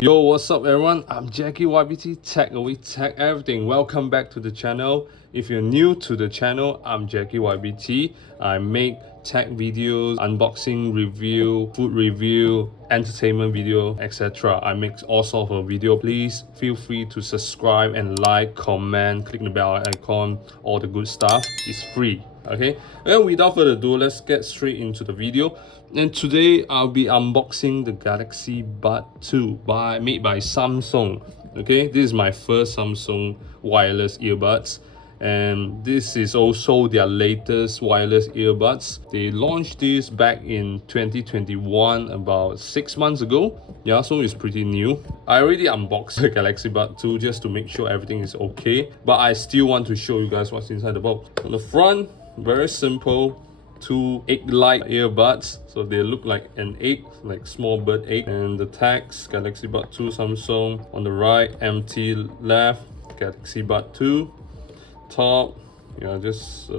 Yo, what's up everyone? I'm Jackie YBT, Tech Away Tech Everything. Welcome back to the channel. If you're new to the channel, I'm Jackie YBT. I make tech videos, unboxing review, food review, entertainment video, etc. I make all sorts of video. Please feel free to subscribe and like, comment, click the bell icon, all the good stuff. It's free. Okay, and without further ado, let's get straight into the video. And today I'll be unboxing the Galaxy Bud 2 made by Samsung. Okay, this is my first Samsung wireless earbuds, and this is also their latest wireless earbuds. They launched this back in 2021, about 6 months ago. Yeah, so it's pretty new. I already unboxed the Galaxy Bud 2 just to make sure everything is okay, but I still want to show you guys what's inside the box. On the front, very simple, two egg-like earbuds, so they look like an egg, like small bird egg. And the tags, Galaxy Bud 2 Samsung. On the right, empty. Left, Galaxy Bud 2. Top, yeah, just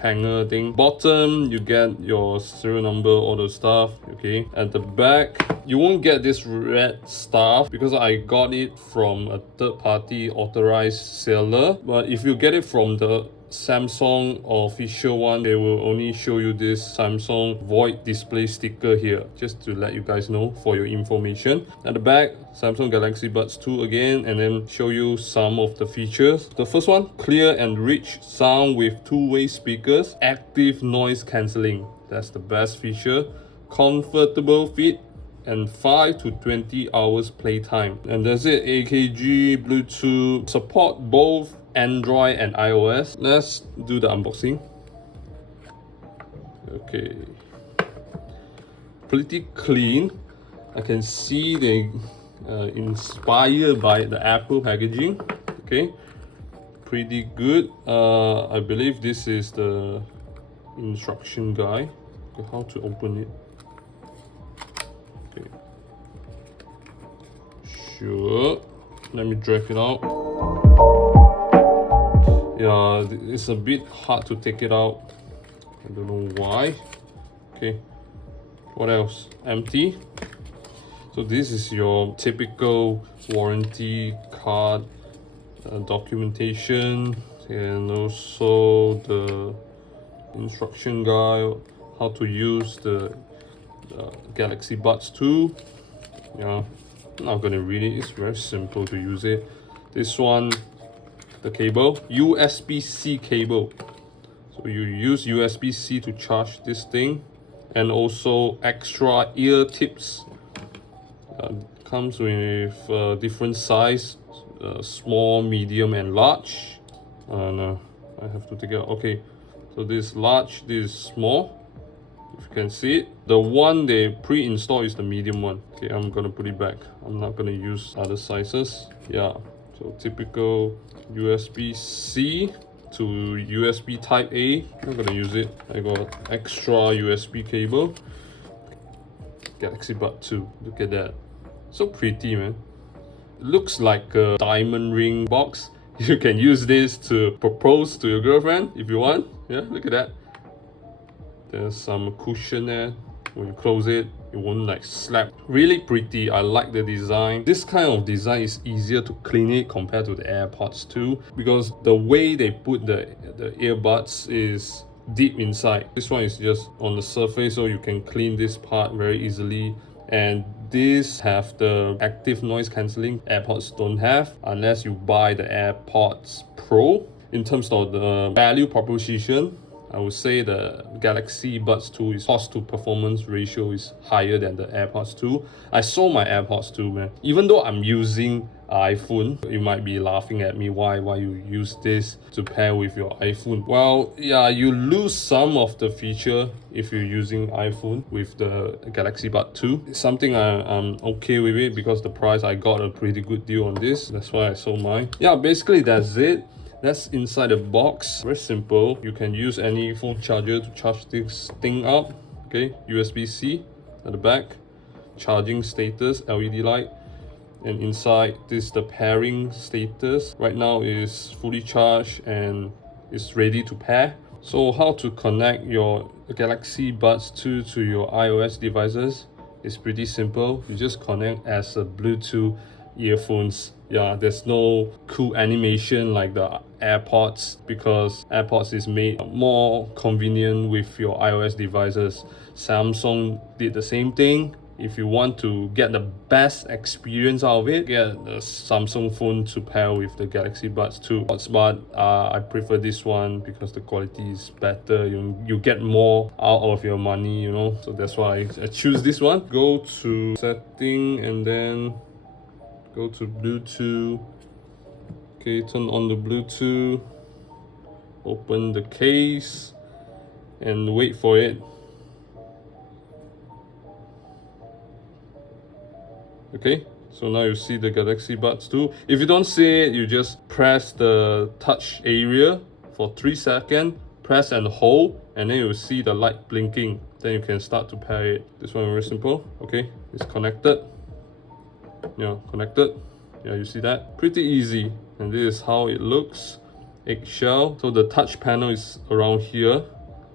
hanger thing. Bottom, you get your serial number, all those stuff. Okay, at the back you won't get this red stuff because I got it from a third-party authorized seller. But if you get it from the Samsung official one, they will only show you this Samsung void display sticker here, just to let you guys know for your information. At the back, Samsung Galaxy Buds 2 again, and then show you some of the features. The first one, clear and rich sound with two-way speakers, active noise cancelling. That's the best feature. Comfortable fit, and 5 to 20 hours playtime. And that's it. AKG, Bluetooth, support both Android and iOS. Let's do the unboxing. Okay, pretty clean. I can see they inspired by the Apple packaging. Okay, pretty good. I believe this is the instruction guide. Okay, how to open it. Okay, sure, let me drag it out. Yeah, it's a bit hard to take it out. I don't know why. Okay, what else? Empty. So this is your typical warranty card, documentation, and also the instruction guide, how to use the Galaxy Buds 2. Yeah, I'm not gonna read it. It's very simple to use it. This one, the cable, USB-C cable. So you use USB-C to charge this thing, and also extra ear tips. Comes with different size, small, medium, and large. No, I have to take it out. Okay, so this is large, this is small. If you can see it, the one they pre-install is the medium one. Okay, I'm gonna put it back. I'm not gonna use other sizes. Yeah, so typical USB-C to USB Type A. I'm gonna use it. I got extra USB cable. Galaxy Bud 2. Look at that. So pretty, man. It looks like a diamond ring box. You can use this to propose to your girlfriend if you want. Yeah, look at that. There's some cushion there. When you close it, it won't like slap. Really pretty. I like the design. This kind of design is easier to clean it compared to the AirPods 2, because the way they put the earbuds is deep inside. This one is just on the surface, so you can clean this part very easily. And these have the active noise cancelling. AirPods don't have, unless you buy the AirPods Pro. In terms of the value proposition, I would say the Galaxy Buds 2 is cost to performance ratio is higher than the AirPods 2. I sold my AirPods 2, man. Even though I'm using iPhone, you might be laughing at me, why you use this to pair with your iPhone. Well, yeah, you lose some of the feature if you're using iPhone with the Galaxy Bud 2. It's something I'm okay with it, because the price, I got a pretty good deal on this. That's why I sold mine. Yeah, basically that's it. That's inside the box. Very simple. You can use any phone charger to charge this thing up. Okay, USB-C at the back, charging status, LED light, and inside this is the pairing status. Right now is fully charged and is ready to pair. So how to connect your Galaxy Buds 2 to your iOS devices? It's pretty simple. You just connect as a Bluetooth earphones. Yeah, there's no cool animation like the AirPods, because AirPods is made more convenient with your iOS devices. Samsung did the same thing. If you want to get the best experience out of it, get the Samsung phone to pair with the Galaxy Buds 2. But I prefer this one because the quality is better. You get more out of your money, you know. So that's why I choose this one. Go to setting and then go to Bluetooth. Okay, turn on the Bluetooth. Open the case and wait for it. Okay, so now you see the Galaxy Buds 2. If you don't see it, you just press the touch area for 3 seconds, press and hold, and then you'll see the light blinking. Then you can start to pair it. This one very simple. Okay, it's connected. Yeah, connected. Yeah, you see that? Pretty easy. And this is how it looks. Eggshell. So the touch panel is around here.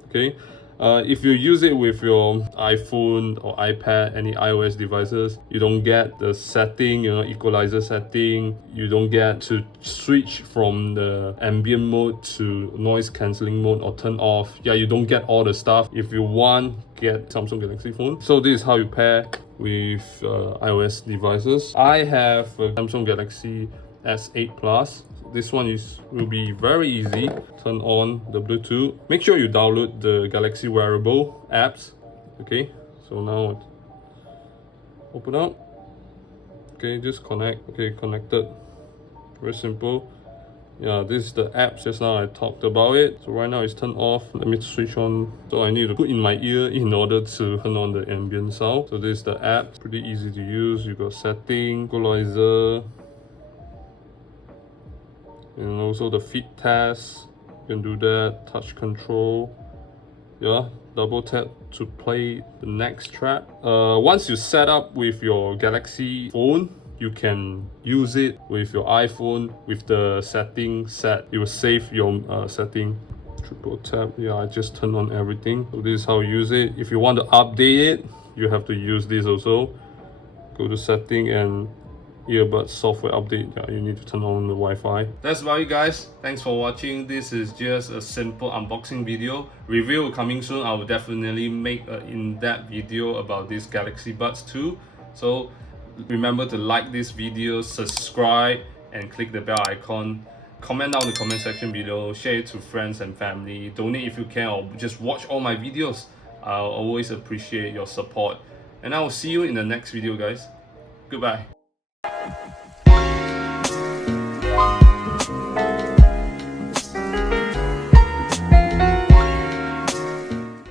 Okay. If you use it with your iPhone or iPad, any iOS devices, you don't get the setting, you know, equalizer setting. You don't get to switch from the ambient mode to noise cancelling mode or turn off. Yeah, you don't get all the stuff. If you want, get Samsung Galaxy phone. So this is how you pair with iOS devices. I have a Samsung Galaxy S8 Plus. This one will be very easy. Turn on the Bluetooth. Make sure you download the Galaxy wearable apps. Okay, so now open up. Okay, just connect. Okay, connected. Very simple. Yeah, this is the app just now I talked about it. So right now it's turned off. Let me switch on. So I need to put in my ear in order to turn on the ambient sound. So this is the app. Pretty easy to use. You got setting, equalizer, and also the feed test. You can do that. Touch control. Yeah, double tap to play the next track. Once you set up with your Galaxy phone, you can use it with your iPhone with the setting set. It will save your setting. Triple tap. Yeah, I just turn on everything. So this is how you use it. If you want to update it, you have to use this also. Go to setting and earbuds software update. Yeah, you need to turn on the Wi-Fi. That's about it, guys. Thanks for watching. This is just a simple unboxing video. Review coming soon. I will definitely make an in-depth video about this Galaxy Buds 2. So remember to like this video, subscribe, and click the bell icon. Comment down in the comment section below. Share it to friends and family. Donate if you can, or just watch all my videos. I'll always appreciate your support. And I will see you in the next video, guys. Goodbye.